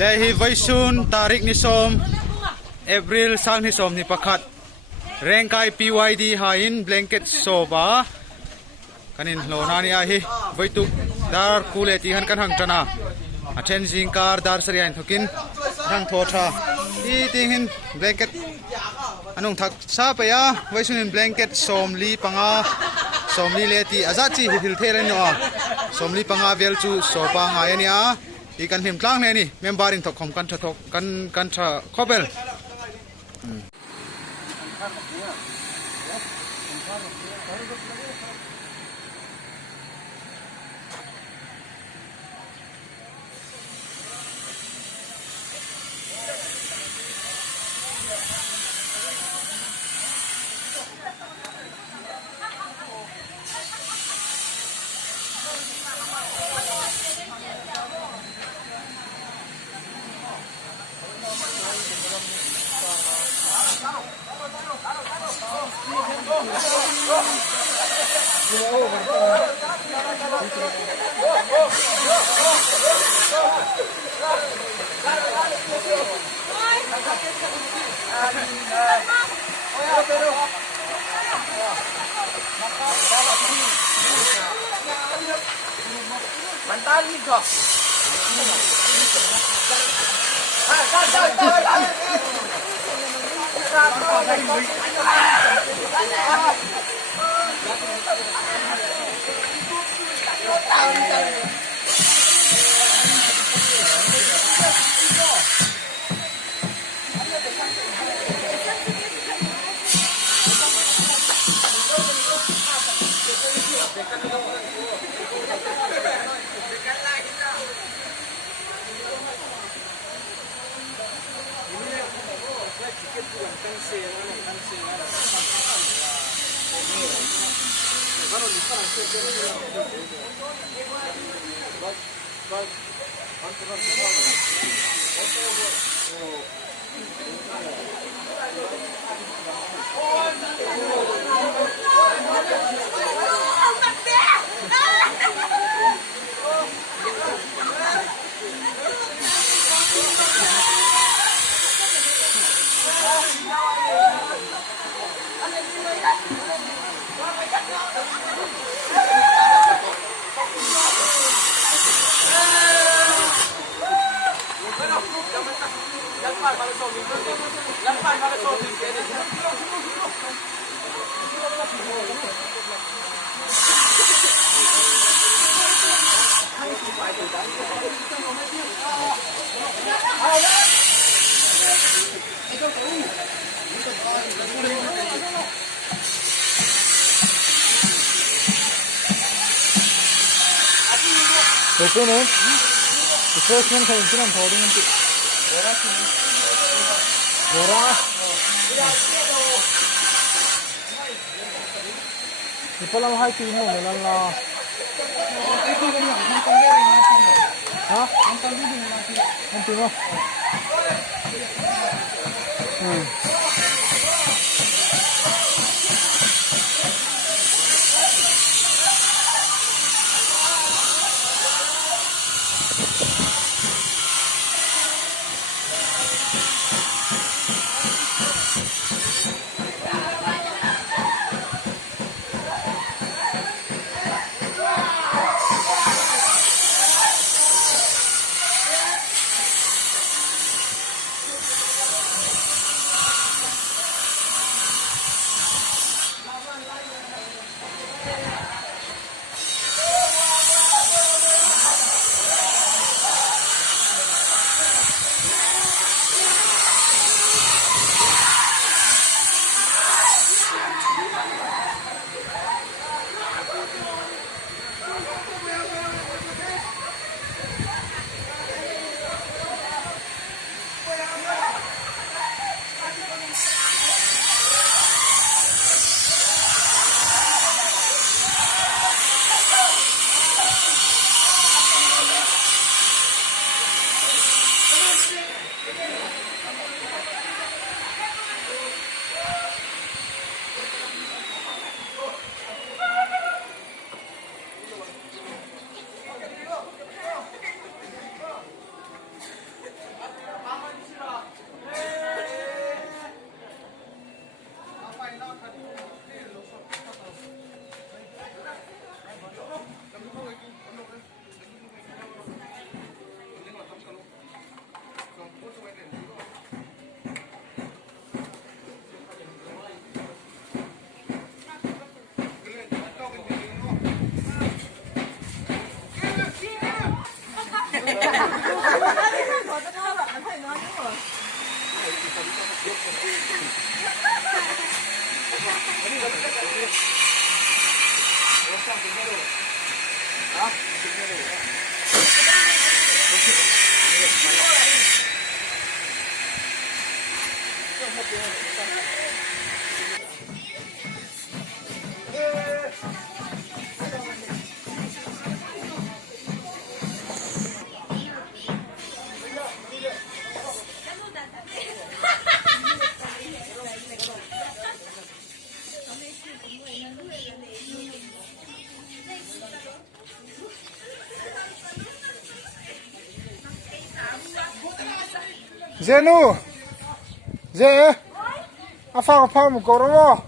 lehi vaisun tarik ni som April sang ni som ni pakhat rengkai PYD hain blanket soba kanin lona ni a hi vaitu dar kule ti han kan hang tana a chen jing kar dar sarian thokin hang thotha I tingin blanket anong thak sa pa ya vaisun blanket somli panga somli leti azachi hil thelen no somli panga vel chu sopa nga yani a I kan him tlang ne ni membarin thok khom kan tha thok kan tha khobel Betul no? The first one saya intiran holding nanti. Ora. Ipalang hai tu mo melan la. Hah? Nanti mo. Zenu, Zé, a faca một cầu đó.